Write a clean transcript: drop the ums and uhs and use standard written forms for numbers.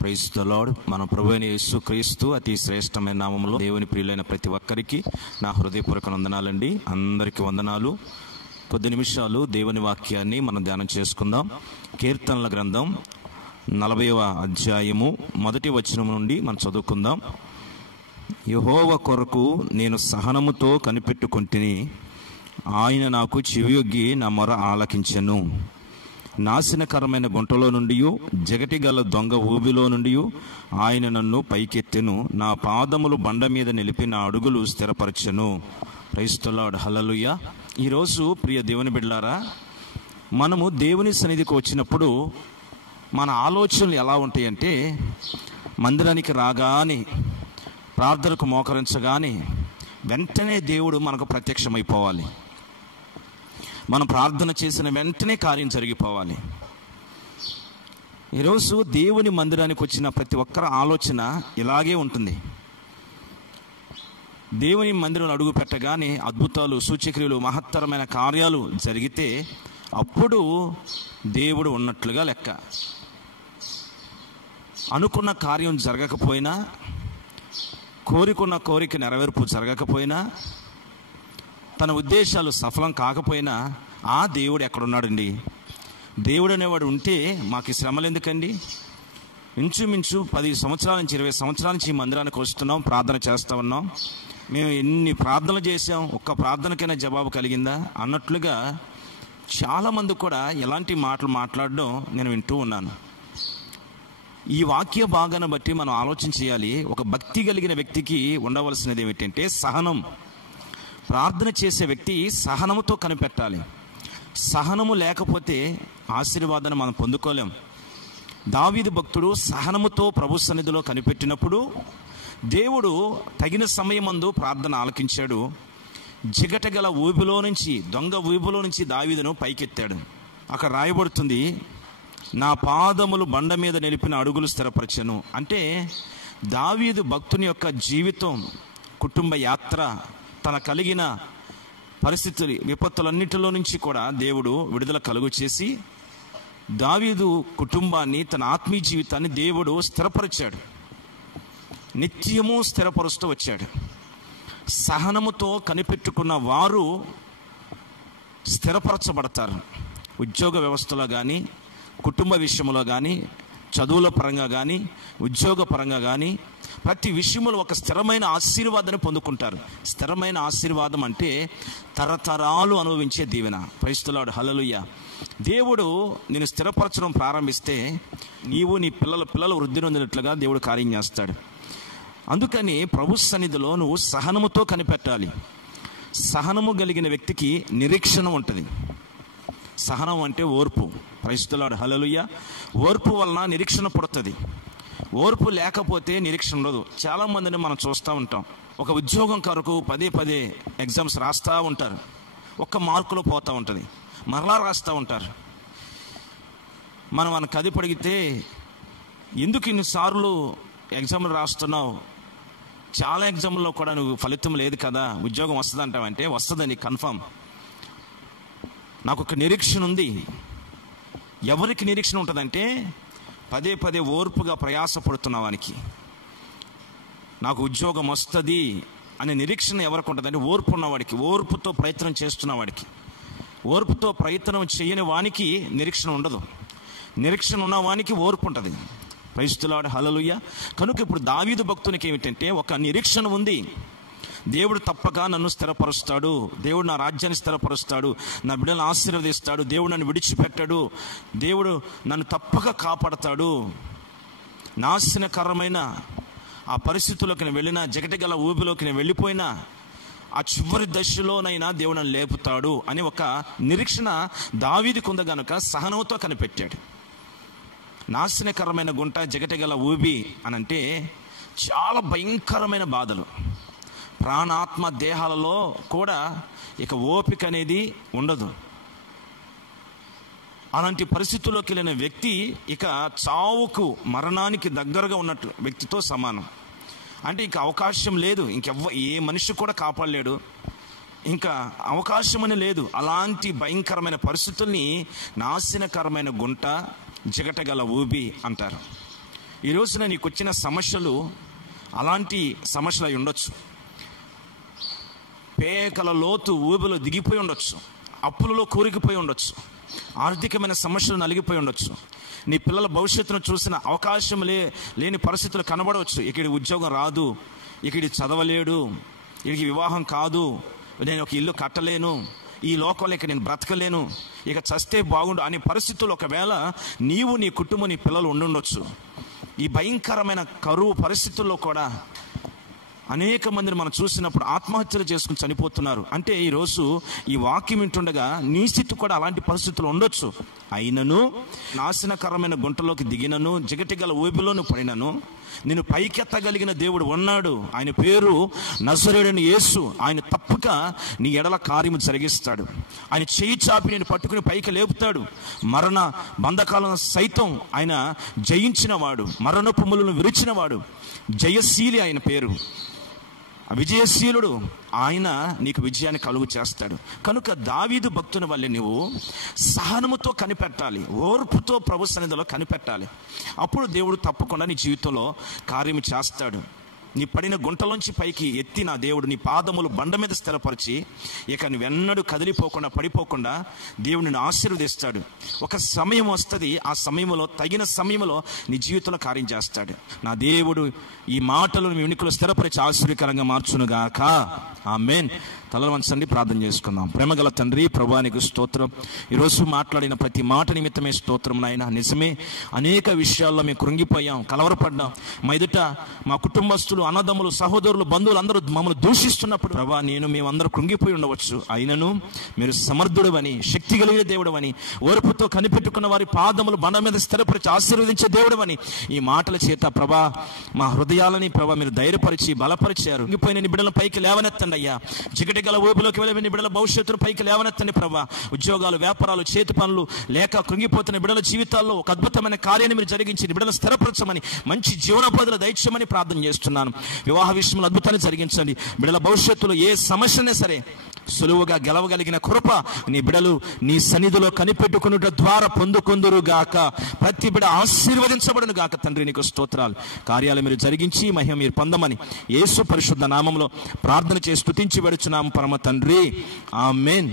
Praise the lord. మన ప్రభువైన యేసుక్రీస్తు అతి శ్రేష్టమైన నామములో దేవుని ప్రియులైన ప్రతి ఒక్కరికి నా హృదయపూర్వక వందనాలండి. అందరికీ వందనాలు. కొద్ది నిమిషాలు దేవుని వాక్యాన్ని మనం ధ్యానం చేసుకుందాం. కీర్తనల గ్రంథం 40వ అధ్యాయము 1వ వచనం నుండి మనం చదువుకుందాం. యెహోవా కొరకు నేను సహనముతో కనిపెట్టుకొంటిని, ఆయన నాకు చెవియొగ్గి నా మొర ఆలకించెను. నాశనకరమైన గుంటలో నుండి, జగటి గల దొంగ ఊబిలో నుండి ఆయన నన్ను పైకెత్తెను. నా పాదములు బండ మీద నిలిపి నా అడుగులు స్థిరపరచెను. Praise the Lord. హల్లెలూయా. ఈరోజు ప్రియ దేవుని బిడ్డలారా, మనము దేవుని సన్నిధికి వచ్చినప్పుడు మన ఆలోచనలు ఎలా ఉంటాయంటే, మందిరానికి రాగానే ప్రార్థనకు మోకరించగానే వెంటనే దేవుడు మనకు ప్రత్యక్షమైపోవాలి. మనం ప్రార్థన చేసిన వెంటనే కార్యం జరిగిపోవాలి. ఈరోజు దేవుని మందిరానికి వచ్చిన ప్రతి ఒక్కరి ఆలోచన ఇలాగే ఉంటుంది. దేవుని మందిరం అడుగు పెట్టగానే అద్భుతాలు, సూచక్రియలు, మహత్తరమైన కార్యాలు జరిగితే అప్పుడు దేవుడు ఉన్నట్లుగా లెక్క. అనుకున్న కార్యం జరగకపోయినా, కోరికున్న కోరిక నెరవేర్పు జరగకపోయినా, తన ఉద్దేశాలు సఫలం కాకపోయినా ఆ దేవుడు ఎక్కడున్నాడండి? దేవుడు అనేవాడు ఉంటే మాకు శ్రమలు ఎందుకండి? ఇంచుమించు 10 సంవత్సరాల నుంచి 20 సంవత్సరాల నుంచి ఈ మందిరానికి వస్తున్నాం, ప్రార్థన చేస్తూ ఉన్నాం. మేము ఎన్ని ప్రార్థనలు చేసాం, ఒక్క ప్రార్థనకైనా జవాబు కలిగిందా అన్నట్లుగా చాలామంది కూడా ఎలాంటి మాటలు మాట్లాడడం నేను వింటూ ఉన్నాను. ఈ వాక్య భాగాన్ని బట్టి మనం ఆలోచన చేయాలి. ఒక భక్తి కలిగిన వ్యక్తికి ఉండవలసినది ఏమిటంటే సహనం. ప్రార్థన చేసే వ్యక్తి సహనముతో కనిపెట్టాలి. సహనము లేకపోతే ఆశీర్వాదాన్ని మనం పొందుకోలేం. దావీదు భక్తుడు సహనముతో ప్రభు సన్నిధిలో కనిపెట్టినప్పుడు దేవుడు తగిన సమయమందు ప్రార్థన ఆలకించాడు. జిగటగల ఊబిలో నుంచి, దొంగ ఊబిలో నుంచి దావీదును పైకెత్తాడు. అక్కడ రాయబడుతుంది, నా పాదములు బండ మీద నిలిపిన అడుగులు స్థిరపరచెను. అంటే దావీదు భక్తుని యొక్క జీవితం, కుటుంబ యాత్ర, తన కలిగిన పరిస్థితులు, విపత్తులన్నిటిలో నుంచి కూడా దేవుడు విడుదల కలుగు చేసి దావీదు కుటుంబాన్ని, తన ఆత్మీయ జీవితాన్ని దేవుడు స్థిరపరిచాడు. నిత్యము స్థిరపరుస్తూ వచ్చాడు. సహనముతో కనిపెట్టుకున్న వారు స్థిరపరచబడతారు. ఉద్యోగ వ్యవస్థలో కానీ, కుటుంబ విషయంలో కానీ, చదువుల పరంగా కానీ, ఉద్యోగ పరంగా కానీ, ప్రతి విషయంలో ఒక స్థిరమైన ఆశీర్వాదాన్ని పొందుకుంటారు. స్థిరమైన ఆశీర్వాదం అంటే తరతరాలు అనుభవించే దీవెన. Praise the Lord. హల్లెలూయా. దేవుడు నేను స్థిరపరచడం ప్రారంభిస్తే నీవు, నీ పిల్లలు వృద్ధి నొందినట్లుగా దేవుడు కార్యం చేస్తాడు. అందుకని ప్రభు సన్నిధిలో నువ్వు సహనముతో కనిపెట్టాలి. సహనము కలిగిన వ్యక్తికి నిరీక్షణ ఉంటుంది. సహనం అంటే ఓర్పు. Praise the Lord. హల్లెలూయా. ఓర్పు వలన నిరీక్షణ పుడుతుంది. ఓర్పు లేకపోతే నిరీక్షణ ఉండదు. చాలామందిని మనం చూస్తూ ఉంటాం, ఒక ఉద్యోగం కొరకు పదే ఎగ్జామ్స్ రాస్తూ ఉంటారు. ఒక్క మార్కులో పోతూ ఉంటుంది, మరలా రాస్తూ ఉంటారు. మనం మనకు కది పడిగితే, ఎందుకు ఇన్నిసార్లు ఎగ్జామ్లు రాస్తున్నావు? చాలా ఎగ్జామ్లో కూడా నువ్వు ఫలితం లేదు కదా, ఉద్యోగం వస్తుంది అంటావంటే వస్తుందని కన్ఫర్మ్. నాకు ఒక నిరీక్షణ ఉంది. ఎవరికి నిరీక్షణ ఉంటుందంటే పదే ఓర్పుగా ప్రయాసపడుతున్న వానికి. నాకు ఉద్యోగం వస్తుంది అనే నిరీక్షణ ఎవరికి ఉంటుందంటే ఓర్పు ఉన్నవాడికి, ఓర్పుతో ప్రయత్నం చేస్తున్న వాడికి. ఓర్పుతో ప్రయత్నం చేయని వానికి నిరీక్షణ ఉండదు. నిరీక్షణ ఉన్న వానికి ఓర్పు ఉంటుంది. Praise the Lord. హల్లెలూయా. కనుక ఇప్పుడు దావీదు భక్తునికి ఏమిటంటే ఒక నిరీక్షణ ఉంది. దేవుడు తప్పక నన్ను స్థిరపరుస్తాడు, దేవుడు నా రాజ్యాన్ని స్థిరపరుస్తాడు, నా బిడ్డలను ఆశీర్వదిస్తాడు, దేవుడు నన్ను విడిచిపెట్టాడు, దేవుడు నన్ను తప్పక కాపాడతాడు. నాశనకరమైన ఆ పరిస్థితుల్లోకి నేను వెళ్ళినా, జగటిగల ఊబిలోకి నేను వెళ్ళిపోయినా, ఆ చివరి దశలోనైనా దేవుడు నన్ను లేపుతాడు అని ఒక నిరీక్షణ దావీదుకు ఉంది. కనుక సహనంతో కనిపెట్టాడు. నాశనకరమైన గుంట, జగటిగల ఊబి అనంటే చాలా భయంకరమైన బాధలు. ప్రాణాత్మ దేహాలలో కూడా ఇక ఓపిక అనేది ఉండదు. అలాంటి పరిస్థితుల్లోకి వెళ్ళిన వ్యక్తి ఇక చావుకు, మరణానికి దగ్గరగా ఉన్నట్టు వ్యక్తితో సమానం. అంటే ఇక అవకాశం లేదు, ఏ మనిషి కూడా కాపాడలేడు, ఇంకా అవకాశం అని లేదు. అలాంటి భయంకరమైన పరిస్థితుల్ని నాశనకరమైన గుంట, జిగటగల ఊబి అంటారు. ఈ రోజున నీకు వచ్చిన సమస్యలు అలాంటి సమస్యలు అయి ఉండొచ్చు. పేకల లోతు ఊబిలో దిగిపోయి ఉండొచ్చు, అప్పులలో కూరుకుపోయి ఉండొచ్చు, ఆర్థికమైన సమస్యలు నలిగిపోయి ఉండొచ్చు. నీ పిల్లల భవిష్యత్తును చూసిన అవకాశం లేని పరిస్థితులు కనబడవచ్చు. ఇక్కడ ఉద్యోగం రాదు, ఇక్కడ చదవలేడు, ఇక్కడికి వివాహం కాదు, నేను ఒక ఇల్లు కట్టలేను, ఈ లోకంలో ఇక నేను బ్రతకలేను, ఇక చస్తే బాగుండు అనే పరిస్థితులు ఒకవేళ నీవు, నీ కుటుంబం, నీ పిల్లలు ఉండుండొచ్చు. ఈ భయంకరమైన కరువు పరిస్థితుల్లో కూడా అనేక మందిని మనం చూసినప్పుడు ఆత్మహత్యలు చేసుకుని చనిపోతున్నారు. అంటే ఈరోజు ఈ వాక్యం వింటుండగా నీ స్థితి కూడా అలాంటి పరిస్థితులు ఉండొచ్చు. అయినను నాశనకరమైన గుంటలోకి దిగినను, జిగటిగల ఊబిలోను పడినను, నేను పైకెత్తగలిగిన దేవుడు ఉన్నాడు. ఆయన పేరు నజరేయుడైన యేసు. ఆయన తప్పక నీ ఎడల కార్యము జరిగిస్తాడు. ఆయన చేయి చాపి నేను పట్టుకుని పైకి లేపుతాడు. మరణ బంధకాలను సైతం ఆయన జయించిన వాడు, మరణపు ముళ్ళను విరిచిన వాడు, జయశీలి ఆయన పేరు, విజయశీలుడు. ఆయన నీకు విజయాన్ని కలుగు చేస్తాడు. కనుక దావీదు భక్తుని వల్లే నువ్వు సహనముతో కనిపెట్టాలి, ఓర్పుతో ప్రభు సన్నిధిలో కనిపెట్టాలి. అప్పుడు దేవుడు తప్పకుండా నీ జీవితంలో కార్యము చేస్తాడు. నీ పడిన గుంటలోంచి పైకి ఎత్తి నా దేవుడు నీ పాదములు బండ మీద స్థిరపరిచి ఇక నువ్వెన్నడూ కదిలిపోకుండా పడిపోకుండా దేవుడు నిన్ను ఆశీర్వదిస్తాడు. ఒక సమయం వస్తుంది, ఆ సమయంలో తగిన సమయంలో నీ జీవితంలో కార్యం చేస్తాడు. నా దేవుడు ఈ మాటలను మీ వెనుకలో స్థిరపరిచి ఆశ్చర్యకరంగా మార్చునుగాక. ఆమేన్. తలలు వంచండి, ప్రార్థన చేసుకుందాం. ప్రేమగల తండ్రి, ప్రభువానికి స్తోత్రం. ఈరోజు మాట్లాడిన ప్రతి మాట నిమిత్తమే స్తోత్రం నాయన. నిజమే, అనేక విషయాల్లో మేము కృంగిపోయాం, కలవరపడ్డాం. మా ఎదుట మా కుటుంబస్తులు, అన్నదమ్ములు, సహోదరులు, బంధువులు అందరూ మమ్మల్ని దూషిస్తున్నప్పుడు ప్రభా మేమందరూ కృంగిపోయి ఉండవచ్చు. అయినను మీరు సమర్థుడు అని, శక్తి కలిగిన దేవుడు అని, ఓర్పుతో కనిపెట్టుకున్న వారి పాదములు బండ మీద స్థిరపరిచి ఆశీర్వదించే దేవుడు అని ఈ మాటల చేత ప్రభా మా హృదయాలని ప్రభా మీరు ధైర్యపరిచి బలపరిచారు. కృంగిపోయిన బిడ్డలను పైకి లేవనెత్తండి అయ్యా. గల ఊపిలోకి వెళ్ళిన బిడ్డల భవిష్యత్తును పైకి లేవనెత్తండి ప్రభా. ఉద్యోగాలు, వ్యాపారాలు, చేతి పనులు లేక కృంగిపోతున్న బిడ్డల జీవితాల్లో ఒక అద్భుతమైన కార్యాన్ని మీరు జరిగించి బిడ్డలు స్థిరపరచమని, మంచి జీవనోపాధుల దయచేయమని ప్రార్థన చేస్తున్నాను. వివాహ విషయంలో అద్భుతాన్ని జరిగించండి. బిడ్డల భవిష్యత్తులో ఏ సమస్యనే సరే సులువుగా గెలవగలిగిన కృప నీ బిడ్డలు నీ సన్నిధిలో కనిపెట్టుకునుట ద్వారా పొందుకొందురుగాక. ప్రతి బిడ్డ ఆశీర్వదించబడును గాక. తండ్రి నీకు స్తోత్రాలు. కార్యాలు మీరు జరిగించి మహిమ మీరు పొందమని యేసు పరిశుద్ధ నామంలో ప్రార్థన చేసి స్తుతించి వేడుచున్నాము పరమ తండ్రి. ఆమేన్.